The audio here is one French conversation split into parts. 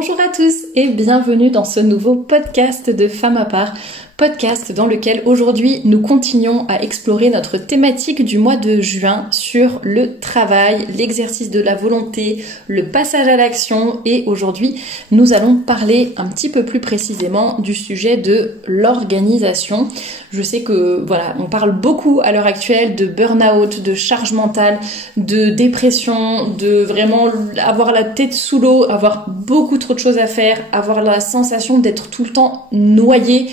Bonjour à tous et bienvenue dans ce nouveau podcast de Femmes à part, podcast dans lequel aujourd'hui nous continuons à explorer notre thématique du mois de juin sur le travail, l'exercice de la volonté, le passage à l'action et aujourd'hui nous allons parler un petit peu plus précisément du sujet de l'organisation. Je sais que voilà, on parle beaucoup à l'heure actuelle de burn-out, de charge mentale, de dépression, de vraiment avoir la tête sous l'eau, avoir beaucoup trop de choses à faire, avoir la sensation d'être tout le temps noyé,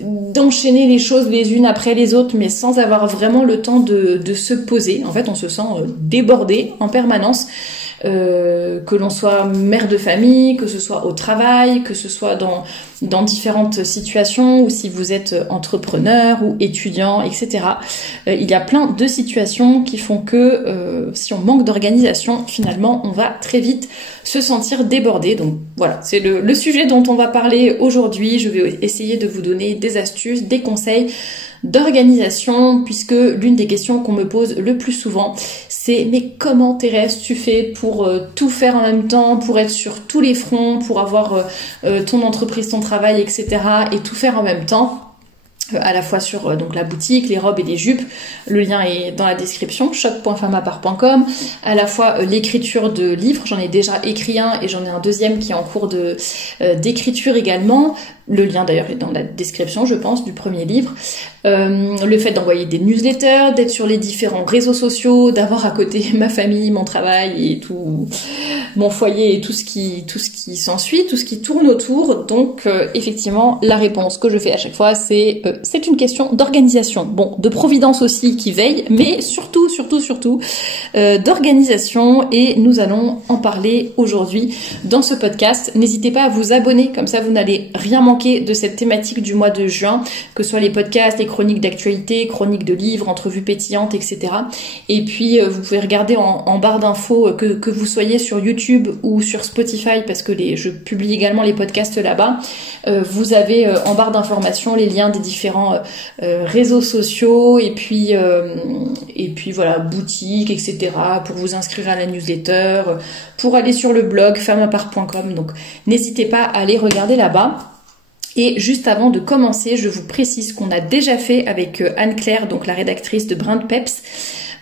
d'enchaîner les choses les unes après les autres mais sans avoir vraiment le temps de se poser. En fait, on se sent débordé en permanence, que l'on soit mère de famille, que ce soit au travail, que ce soit dans différentes situations ou si vous êtes entrepreneur ou étudiant, etc. Il y a plein de situations qui font que si on manque d'organisation, finalement, on va très vite se sentir débordé. Donc voilà, c'est le sujet dont on va parler aujourd'hui. Je vais essayer de vous donner des astuces, des conseils d'organisation, puisque l'une des questions qu'on me pose le plus souvent, c'est mais comment Thérèse tu fais pour tout faire en même temps, pour être sur tous les fronts, pour avoir ton entreprise, ton travail, etc. et tout faire en même temps, à la fois sur donc la boutique, les robes et les jupes, le lien est dans la description, shop.femmapart.com, à la fois l'écriture de livres, j'en ai déjà écrit un et j'en ai un deuxième qui est en cours d'écriture également. Le lien d'ailleurs est dans la description, je pense, du premier livre. Le fait d'envoyer des newsletters, d'être sur les différents réseaux sociaux, d'avoir à côté ma famille, mon travail et tout, mon foyer et tout ce qui s'ensuit, tout ce qui tourne autour. Donc effectivement, la réponse que je fais à chaque fois, c'est une question d'organisation. Bon, de providence aussi qui veille, mais surtout d'organisation. Et nous allons en parler aujourd'hui dans ce podcast. N'hésitez pas à vous abonner, comme ça vous n'allez rien manquer de cette thématique du mois de juin, que ce soit les podcasts, les chroniques d'actualité, chroniques de livres, entrevues pétillantes, etc. Et puis vous pouvez regarder en barre d'infos que vous soyez sur YouTube ou sur Spotify, parce que je publie également les podcasts là-bas. Vous avez en barre d'informations les liens des différents réseaux sociaux et puis voilà, boutique, etc. pour vous inscrire à la newsletter, pour aller sur le blog femmapart.com. Donc n'hésitez pas à aller regarder là-bas. Et juste avant de commencer, je vous précise qu'on a déjà fait avec Anne-Claire, donc la rédactrice de Brin de Peps,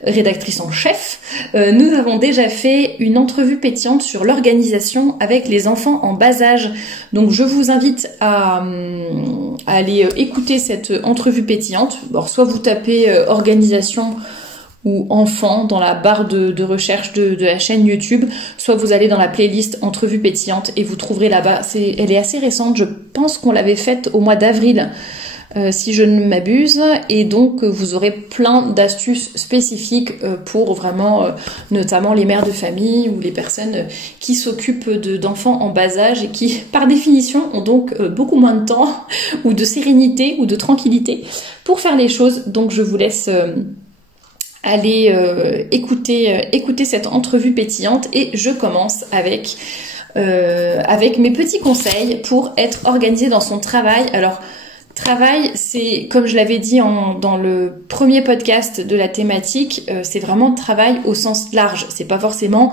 rédactrice en chef, nous avons déjà fait une entrevue pétillante sur l'organisation avec les enfants en bas âge. Donc je vous invite à aller écouter cette entrevue pétillante. Alors, soit vous tapez organisation ou enfant dans la barre de recherche de la chaîne YouTube, soit vous allez dans la playlist entrevue pétillante et vous trouverez là-bas. Elle est assez récente, je pense qu'on l'avait faite au mois d'avril, si je ne m'abuse, et donc vous aurez plein d'astuces spécifiques pour vraiment, notamment les mères de famille ou les personnes qui s'occupent d'enfants en bas âge et qui, par définition, ont donc beaucoup moins de temps ou de sérénité ou de tranquillité pour faire les choses. Donc je vous laisse allez écouter cette entrevue pétillante et je commence avec mes petits conseils pour être organisé dans son travail. Alors, travail, c'est, comme je l'avais dit dans le premier podcast de la thématique, c'est vraiment travail au sens large. C'est pas forcément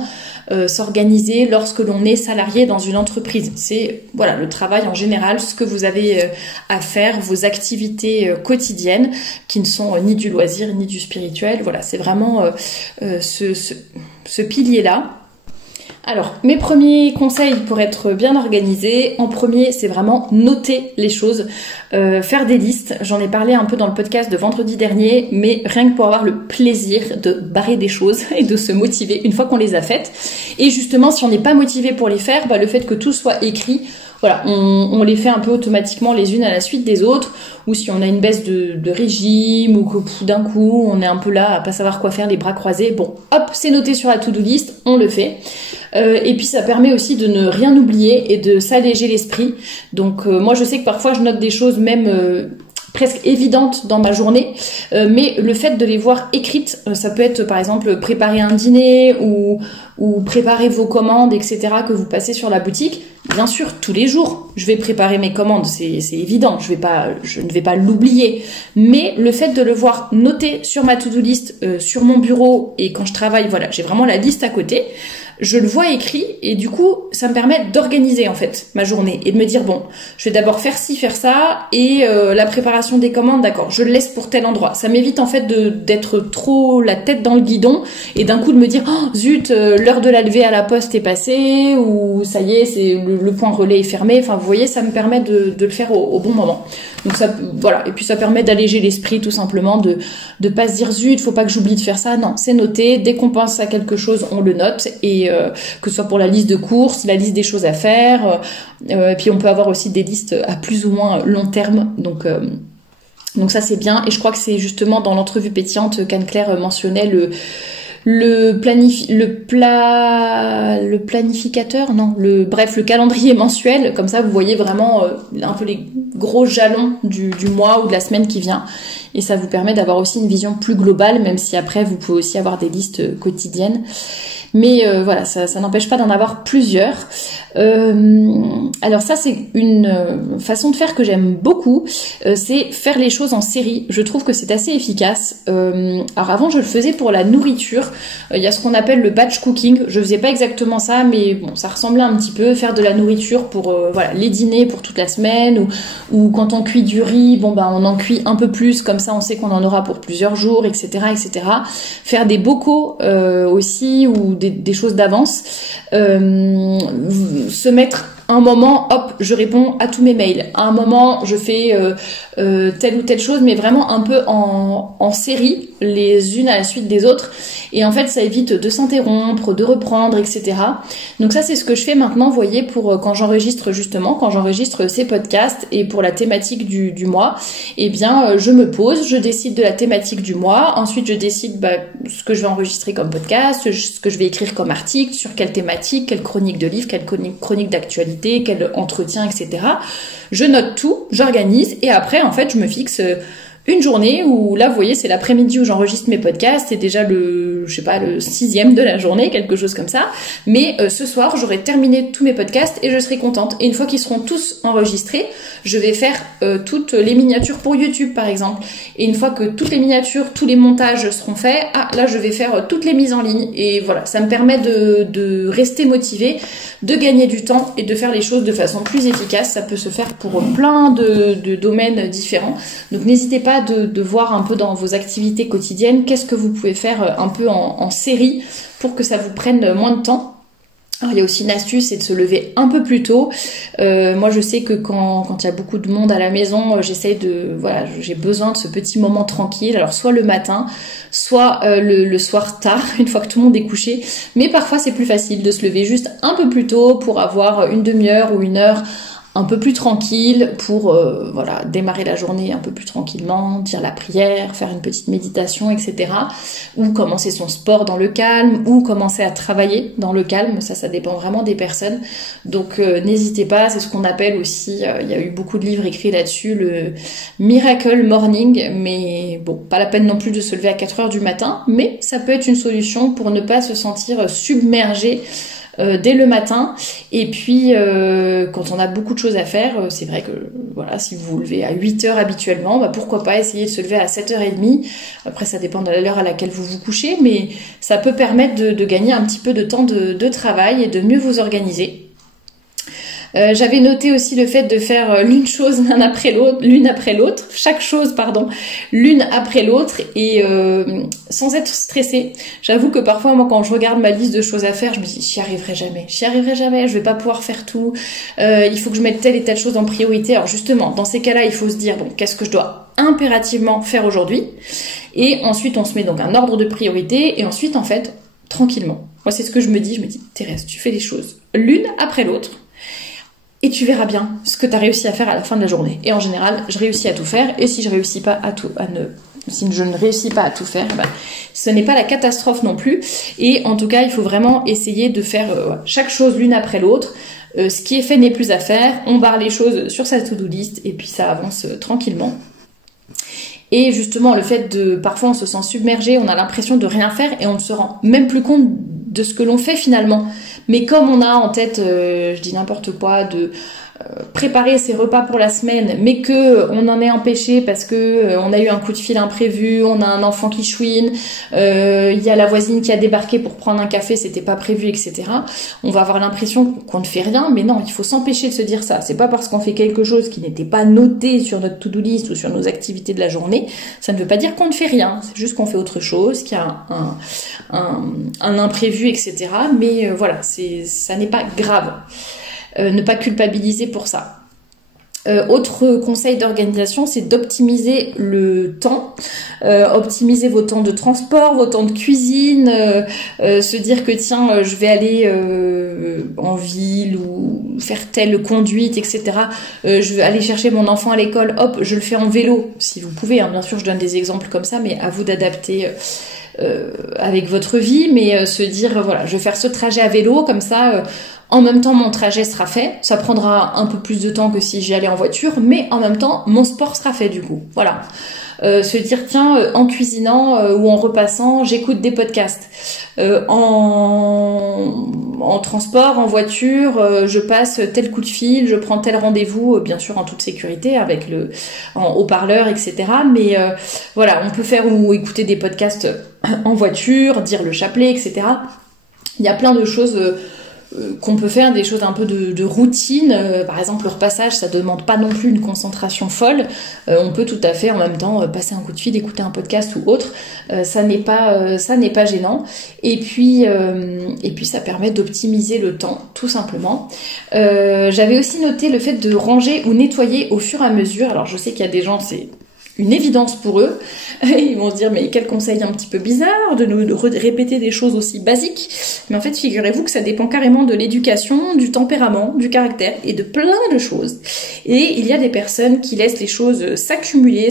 s'organiser lorsque l'on est salarié dans une entreprise. C'est voilà, le travail en général, ce que vous avez à faire, vos activités quotidiennes qui ne sont ni du loisir ni du spirituel. Voilà, c'est vraiment ce pilier-là. Alors, mes premiers conseils pour être bien organisé, en premier, c'est vraiment noter les choses, faire des listes. J'en ai parlé un peu dans le podcast de vendredi dernier, mais rien que pour avoir le plaisir de barrer des choses et de se motiver une fois qu'on les a faites. Et justement, si on n'est pas motivé pour les faire, le fait que tout soit écrit, voilà, on les fait un peu automatiquement les unes à la suite des autres, ou si on a une baisse de régime, ou que d'un coup on est un peu là à pas savoir quoi faire, les bras croisés, bon, hop, c'est noté sur la to-do list, on le fait. Et puis ça permet aussi de ne rien oublier et de s'alléger l'esprit. Donc moi je sais que parfois je note des choses même presque évidentes dans ma journée, mais le fait de les voir écrites, ça peut être par exemple préparer un dîner ou préparer vos commandes, etc. que vous passez sur la boutique. Bien sûr, tous les jours, je vais préparer mes commandes, c'est évident, je ne vais pas l'oublier. Mais le fait de le voir noté sur ma to-do list, sur mon bureau, et quand je travaille, voilà, j'ai vraiment la liste à côté. je le vois écrit et du coup, ça me permet d'organiser en fait ma journée et de me dire bon, je vais d'abord faire ci, faire ça et la préparation des commandes, d'accord, je le laisse pour tel endroit. Ça m'évite en fait d'être trop la tête dans le guidon et d'un coup de me dire oh zut, l'heure de la levée à la poste est passée ou ça y est, c'est le point relais est fermé. Enfin, vous voyez, ça me permet de le faire au bon moment. Donc ça, voilà. Et puis ça permet d'alléger l'esprit tout simplement, de pas se dire zut, faut pas que j'oublie de faire ça. Non, c'est noté. Dès qu'on pense à quelque chose, on le note et que ce soit pour la liste de courses, la liste des choses à faire. Et puis on peut avoir aussi des listes à plus ou moins long terme. Donc ça c'est bien. Et je crois que c'est justement dans l'entrevue pétillante qu'Anne-Claire mentionnait le planificateur, non, le calendrier mensuel, comme ça vous voyez vraiment un peu les gros jalons du mois ou de la semaine qui vient, et ça vous permet d'avoir aussi une vision plus globale, même si après vous pouvez aussi avoir des listes quotidiennes. Mais voilà, ça n'empêche pas d'en avoir plusieurs. Alors ça, c'est une façon de faire que j'aime beaucoup. C'est faire les choses en série. Je trouve que c'est assez efficace. Alors avant, je le faisais pour la nourriture. Il y a ce qu'on appelle le batch cooking. Je faisais pas exactement ça, mais bon, ça ressemblait un petit peu. Faire de la nourriture pour voilà les dîners pour toute la semaine, ou quand on cuit du riz, bon ben on en cuit un peu plus, comme ça on sait qu'on en aura pour plusieurs jours, etc., etc. Faire des bocaux aussi, ou des choses d'avance, se mettre un moment, hop, je réponds à tous mes mails. À un moment, je fais telle ou telle chose, mais vraiment un peu en série, les unes à la suite des autres. Et en fait, ça évite de s'interrompre, de reprendre, etc. Donc ça, c'est ce que je fais maintenant, vous voyez, pour quand j'enregistre ces podcasts et pour la thématique du mois. Eh bien, je me pose, je décide de la thématique du mois. Ensuite, je décide ce que je vais enregistrer comme podcast, ce que je vais écrire comme article, sur quelle thématique, quelle chronique de livre, quelle chronique d'actualité, quel entretien, etc. Je note tout, j'organise et après, en fait, je me fixe une journée où là, vous voyez, c'est l'après-midi où j'enregistre mes podcasts. C'est déjà le 6e de la journée, quelque chose comme ça. Mais ce soir, j'aurai terminé tous mes podcasts et je serai contente. Et une fois qu'ils seront tous enregistrés, je vais faire toutes les miniatures pour YouTube, par exemple. Et une fois que toutes les miniatures, tous les montages seront faits, là, je vais faire toutes les mises en ligne. Et voilà, ça me permet de rester motivée, de gagner du temps et de faire les choses de façon plus efficace. Ça peut se faire pour plein de domaines différents. Donc, n'hésitez pas de voir un peu dans vos activités quotidiennes qu'est-ce que vous pouvez faire un peu en série pour que ça vous prenne moins de temps. Alors, il y a aussi une astuce, c'est de se lever un peu plus tôt. Moi, je sais que quand il y a beaucoup de monde à la maison, j'ai besoin de ce petit moment tranquille. Alors, soit le matin, soit le soir tard, une fois que tout le monde est couché. Mais parfois, c'est plus facile de se lever juste un peu plus tôt pour avoir une demi-heure ou une heure un peu plus tranquille pour démarrer la journée un peu plus tranquillement, dire la prière, faire une petite méditation, etc. Ou commencer son sport dans le calme, ou commencer à travailler dans le calme. Ça dépend vraiment des personnes. Donc n'hésitez pas, c'est ce qu'on appelle aussi, il y a eu beaucoup de livres écrits là-dessus, le Miracle Morning, mais bon, pas la peine non plus de se lever à 4h du matin, mais ça peut être une solution pour ne pas se sentir submergé dès le matin. Et puis quand on a beaucoup de choses à faire, c'est vrai que voilà, si vous vous levez à 8h habituellement, pourquoi pas essayer de se lever à 7h30. Après, ça dépend de l'heure à laquelle vous vous couchez, mais ça peut permettre de gagner un petit peu de temps de travail et de mieux vous organiser. J'avais noté aussi le fait de faire l'une après l'autre, chaque chose, l'une après l'autre, et sans être stressée. J'avoue que parfois, moi, quand je regarde ma liste de choses à faire, je me dis, j'y arriverai jamais, je vais pas pouvoir faire tout, il faut que je mette telle et telle chose en priorité. Alors justement, dans ces cas-là, il faut se dire, bon, qu'est-ce que je dois impérativement faire aujourd'hui? Et ensuite, on se met donc un ordre de priorité, et ensuite, en fait, tranquillement. Moi, c'est ce que je me dis, Thérèse, tu fais les choses l'une après l'autre, et tu verras bien ce que tu as réussi à faire à la fin de la journée. Et en général, je réussis à tout faire. Et si je ne réussis pas à tout faire, ce n'est pas la catastrophe non plus. Et en tout cas, il faut vraiment essayer de faire chaque chose l'une après l'autre. Ce qui est fait n'est plus à faire. On barre les choses sur sa to-do list et puis ça avance tranquillement. Et justement, le fait parfois on se sent submergé, on a l'impression de rien faire et on ne se rend même plus compte de ce que l'on fait finalement. Mais comme on a en tête, je dis n'importe quoi, préparer ses repas pour la semaine, mais que on en est empêché parce que on a eu un coup de fil imprévu, on a un enfant qui chouine, il y a la voisine qui a débarqué pour prendre un café, c'était pas prévu, etc. On va avoir l'impression qu'on ne fait rien, mais non, il faut s'empêcher de se dire ça. C'est pas parce qu'on fait quelque chose qui n'était pas noté sur notre to-do list ou sur nos activités de la journée, ça ne veut pas dire qu'on ne fait rien. C'est juste qu'on fait autre chose, qu'il y a un imprévu, etc. Mais voilà, ça n'est pas grave. Ne pas culpabiliser pour ça. Autre conseil d'organisation, c'est d'optimiser le temps, optimiser vos temps de transport, vos temps de cuisine, se dire que tiens, je vais aller en ville ou faire telle conduite, etc. Je vais aller chercher mon enfant à l'école, hop, je le fais en vélo, si vous pouvez, hein, bien sûr, je donne des exemples comme ça, mais à vous d'adapter avec votre vie, mais se dire, voilà, je vais faire ce trajet à vélo, comme ça... En même temps, mon trajet sera fait. Ça prendra un peu plus de temps que si j'y allais en voiture, mais en même temps, mon sport sera fait du coup. Voilà. Se dire, tiens, en cuisinant ou en repassant, j'écoute des podcasts. En transport, en voiture, je passe tel coup de fil, je prends tel rendez-vous, bien sûr en toute sécurité, avec en haut-parleur, etc. Mais voilà, on peut faire ou écouter des podcasts en voiture, dire le chapelet, etc. Il y a plein de choses... qu'on peut faire, des choses un peu de routine, par exemple le repassage, ça demande pas non plus une concentration folle, on peut tout à fait en même temps passer un coup de fil, écouter un podcast ou autre, ça n'est pas gênant, et puis ça permet d'optimiser le temps tout simplement. J'avais aussi noté le fait de ranger ou nettoyer au fur et à mesure. Alors je sais qu'il y a des gens, c'est une évidence pour eux. Ils vont se dire, mais quel conseil un petit peu bizarre de nous répéter des choses aussi basiques. Mais en fait, figurez-vous que ça dépend carrément de l'éducation, du tempérament, du caractère et de plein de choses. Et il y a des personnes qui laissent les choses s'accumuler,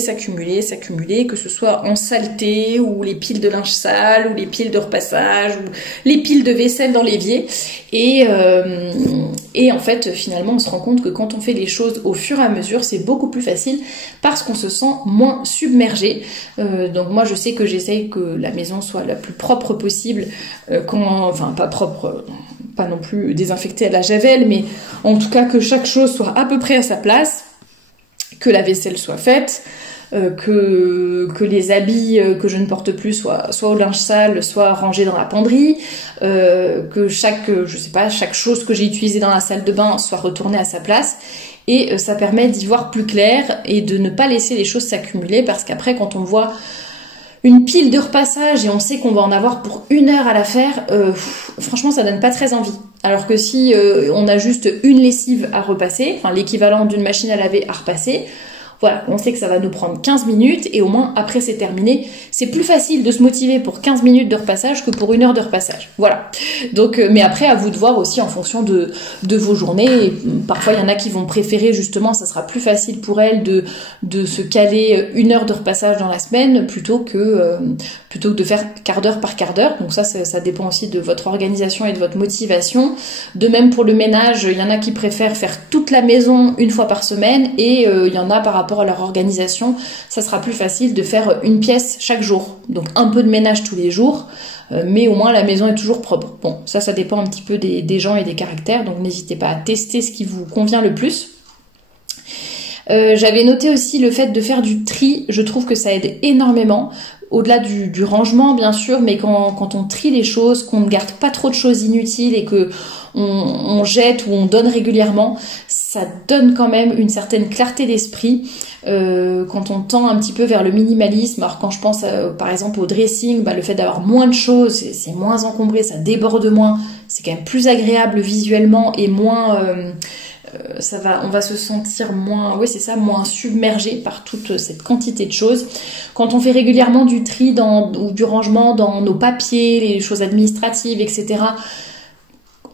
que ce soit en saleté, ou les piles de linge sale, ou les piles de repassage, ou les piles de vaisselle dans l'évier. Et en fait, finalement, on se rend compte que quand on fait les choses au fur et à mesure, c'est beaucoup plus facile parce qu'on se sent moins submergé. Donc moi, je sais que j'essaye que la maison soit la plus propre possible, enfin pas propre, pas non plus désinfectée à la javel, mais en tout cas que chaque chose soit à peu près à sa place, que la vaisselle soit faite, que les habits que je ne porte plus soient au linge sale, soient rangés dans la penderie, que chaque chose que j'ai utilisée dans la salle de bain soit retournée à sa place. Et ça permet d'y voir plus clair et de ne pas laisser les choses s'accumuler, parce qu'après, quand on voit une pile de repassage et on sait qu'on va en avoir pour 1 heure à la faire, franchement, ça donne pas très envie. Alors que si on a juste une lessive à repasser, enfin l'équivalent d'une machine à laver à repasser, voilà, on sait que ça va nous prendre 15 minutes et au moins après c'est terminé. C'est plus facile de se motiver pour 15 minutes de repassage que pour 1 heure de repassage. Voilà. Donc, mais après à vous de voir aussi en fonction de vos journées. Et parfois il y en a qui vont préférer justement, ça sera plus facile pour elles de se caler 1 heure de repassage dans la semaine plutôt que de faire quart d'heure par quart d'heure. Donc ça dépend aussi de votre organisation et de votre motivation. De même pour le ménage, il y en a qui préfèrent faire toute la maison 1 fois par semaine et il y en a par rapport à leur organisation, ça sera plus facile de faire 1 pièce chaque jour. Donc un peu de ménage tous les jours, mais au moins la maison est toujours propre. Bon, ça dépend un petit peu des gens et des caractères, donc n'hésitez pas à tester ce qui vous convient le plus. J'avais noté aussi le fait de faire du tri, je trouve que ça aide énormément, au-delà du rangement bien sûr, mais quand on trie les choses, qu'on ne garde pas trop de choses inutiles et que on jette ou on donne régulièrement, ça donne quand même une certaine clarté d'esprit quand on tend un petit peu vers le minimalisme. Alors quand je pense par exemple au dressing, le fait d'avoir moins de choses, c'est moins encombré, ça déborde moins, c'est quand même plus agréable visuellement et moins... on va se sentir moins submergé par toute cette quantité de choses. Quand on fait régulièrement du tri ou du rangement dans nos papiers, les choses administratives, etc.,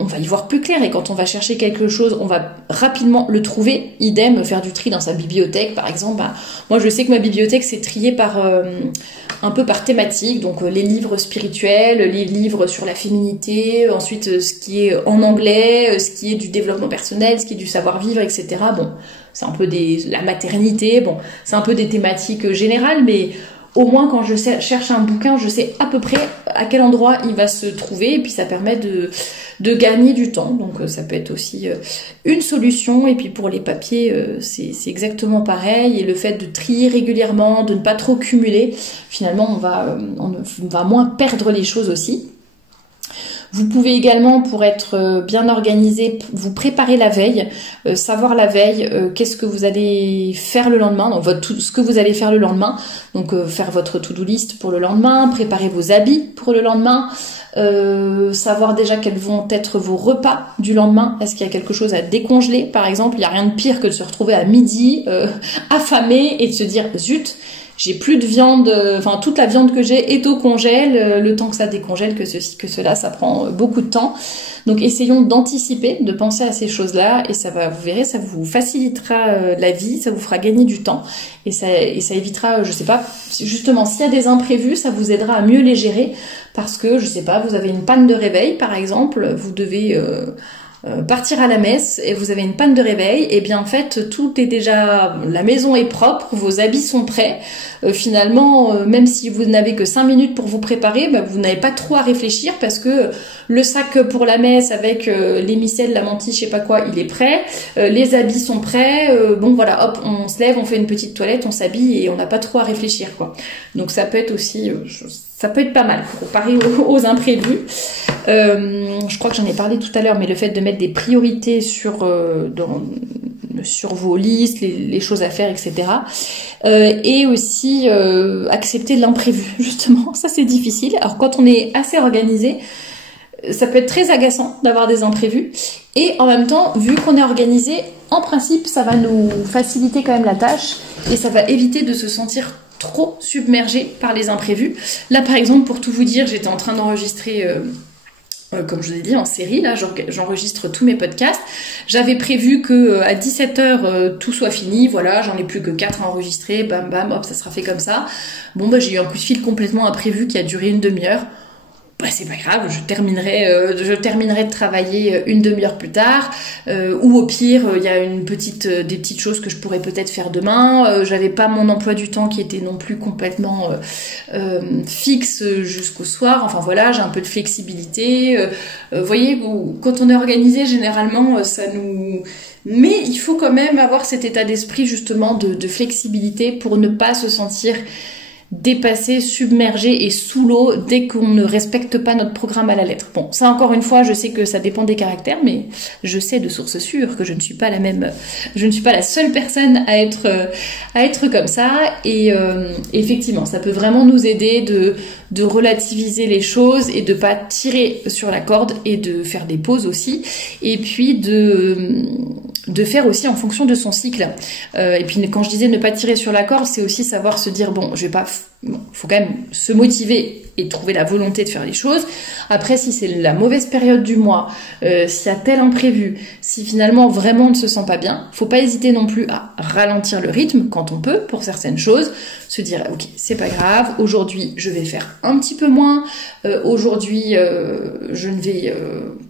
on va y voir plus clair, et quand on va chercher quelque chose, on va rapidement le trouver. Idem, faire du tri dans sa bibliothèque, par exemple. Moi, je sais que ma bibliothèque, c'est trié un peu par thématique, donc les livres spirituels, les livres sur la féminité, ensuite ce qui est en anglais, ce qui est du développement personnel, ce qui est du savoir-vivre, etc. Bon, c'est un peu la maternité, bon, c'est un peu des thématiques générales, mais au moins quand je cherche un bouquin, je sais à peu près à quel endroit il va se trouver, et puis ça permet de gagner du temps. Donc ça peut être aussi une solution. Et puis pour les papiers, c'est exactement pareil. Et le fait de trier régulièrement, de ne pas trop cumuler, finalement on va moins perdre les choses aussi. Vous pouvez également, pour être bien organisé, vous préparer la veille, savoir la veille qu'est-ce que vous allez faire le lendemain, donc ce que vous allez faire le lendemain, donc faire votre to-do list pour le lendemain, préparer vos habits pour le lendemain, savoir déjà quels vont être vos repas du lendemain. Est-ce qu'il y a quelque chose à décongeler par exemple? Il n'y a rien de pire que de se retrouver à midi affamé et de se dire zut, j'ai plus de viande, enfin toute la viande que j'ai est au congèle, le temps que ça décongèle, que ceci, que cela, ça prend beaucoup de temps. Donc essayons d'anticiper, de penser à ces choses-là, et ça va, vous verrez, ça vous facilitera la vie, ça vous fera gagner du temps, et ça évitera, je sais pas, justement s'il y a des imprévus, ça vous aidera à mieux les gérer, parce que je sais pas, vous avez une panne de réveil par exemple, vous devez partir à la messe et vous avez une panne de réveil, et bien en fait tout est déjà, la maison est propre, vos habits sont prêts, finalement même si vous n'avez que 5 minutes pour vous préparer, vous n'avez pas trop à réfléchir, parce que le sac pour la messe avec les micelles, la mantille, je sais pas quoi, il est prêt, les habits sont prêts, bon voilà, hop, on se lève, on fait une petite toilette, on s'habille et on n'a pas trop à réfléchir quoi. Donc ça peut être aussi ça peut être pas mal pour parer aux imprévus. Je crois que j'en ai parlé tout à l'heure, mais le fait de mettre des priorités sur vos listes, les choses à faire, etc. Et aussi accepter l'imprévu, justement. Ça, c'est difficile. Alors, quand on est assez organisé, ça peut être très agaçant d'avoir des imprévus. Et en même temps, vu qu'on est organisé, en principe, ça va nous faciliter quand même la tâche et ça va éviter de se sentir trop submergé par les imprévus. Là, par exemple, pour tout vous dire, j'étais en train d'enregistrer... comme je vous ai dit, en série, là, j'enregistre tous mes podcasts. J'avais prévu que à 17h, tout soit fini. Voilà, j'en ai plus que 4 à enregistrer. Bam, bam, hop, ça sera fait comme ça. Bon, j'ai eu un coup de fil complètement imprévu qui a duré une demi-heure. C'est pas grave, je terminerai de travailler une demi-heure plus tard, ou au pire, il y a des petites choses que je pourrais peut-être faire demain. J'avais pas mon emploi du temps qui était non plus complètement fixe jusqu'au soir. Enfin voilà, j'ai un peu de flexibilité. Vous voyez, quand on est organisé, généralement, ça nous... Mais il faut quand même avoir cet état d'esprit justement de flexibilité pour ne pas se sentir dépassé, submergé et sous l'eau dès qu'on ne respecte pas notre programme à la lettre. Bon, ça encore une fois, je sais que ça dépend des caractères, mais je sais de source sûre que je ne suis pas la seule personne à être comme ça. Et effectivement, ça peut vraiment nous aider de relativiser les choses et de pas tirer sur la corde et de faire des pauses aussi. Et puis de faire aussi en fonction de son cycle. Et puis quand je disais ne pas tirer sur la corde, c'est aussi savoir se dire bon, faut quand même se motiver et trouver la volonté de faire les choses. Après, si c'est la mauvaise période du mois, s'il y a tel imprévu, si finalement vraiment on ne se sent pas bien, faut pas hésiter non plus à ralentir le rythme quand on peut pour certaines choses, se dire ok, c'est pas grave, aujourd'hui je vais faire un petit peu moins, aujourd'hui je ne vais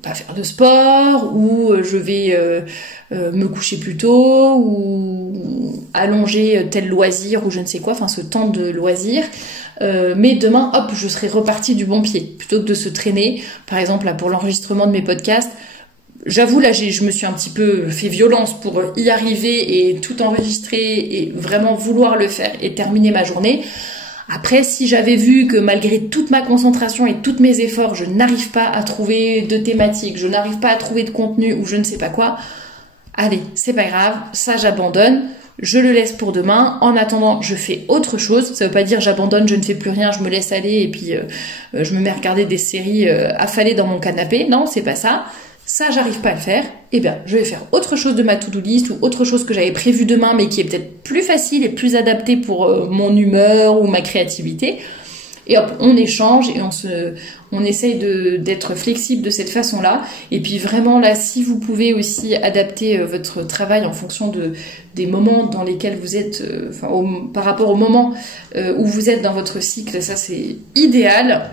pas faire de sport, ou je vais me coucher plus tôt, ou allonger tel loisir, ou je ne sais quoi, enfin ce temps de loisir. Mais demain, hop, je serai repartie du bon pied, plutôt que de se traîner. Par exemple, là, pour l'enregistrement de mes podcasts, j'avoue, là, je me suis un petit peu fait violence pour y arriver et tout enregistrer et vraiment vouloir le faire et terminer ma journée. Après, si j'avais vu que malgré toute ma concentration et tous mes efforts, je n'arrive pas à trouver de thématique, je n'arrive pas à trouver de contenu ou je ne sais pas quoi, allez, c'est pas grave, ça j'abandonne. Je le laisse pour demain. En attendant, je fais autre chose. Ça veut pas dire j'abandonne, je ne fais plus rien, je me laisse aller et puis je me mets à regarder des séries affalées dans mon canapé. Non, c'est pas ça. Ça, j'arrive pas à le faire. Eh bien, je vais faire autre chose de ma to-do list ou autre chose que j'avais prévu demain mais qui est peut-être plus facile et plus adapté pour mon humeur ou ma créativité. Et hop, on échange et on essaye d'être flexible de cette façon-là. Et puis vraiment là, si vous pouvez aussi adapter votre travail en fonction des moments dans lesquels vous êtes, par rapport au moment où vous êtes dans votre cycle, ça c'est idéal.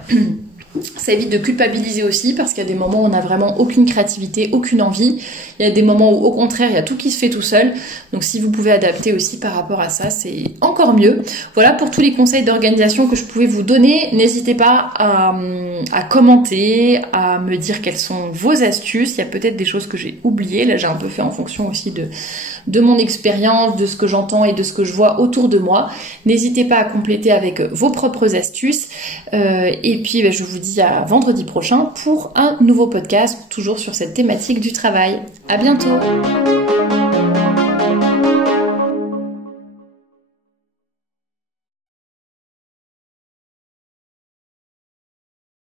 Ça évite de culpabiliser aussi parce qu'il y a des moments où on n'a vraiment aucune créativité, aucune envie. Il y a des moments où au contraire il y a tout qui se fait tout seul. Donc si vous pouvez adapter aussi par rapport à ça, c'est encore mieux. Voilà pour tous les conseils d'organisation que je pouvais vous donner. N'hésitez pas à commenter, à me dire quelles sont vos astuces. Il y a peut-être des choses que j'ai oubliées. Là j'ai un peu fait en fonction aussi de mon expérience, de ce que j'entends et de ce que je vois autour de moi. N'hésitez pas à compléter avec vos propres astuces. Et puis je vous dis à vendredi prochain pour un nouveau podcast, toujours sur cette thématique du travail. À bientôt!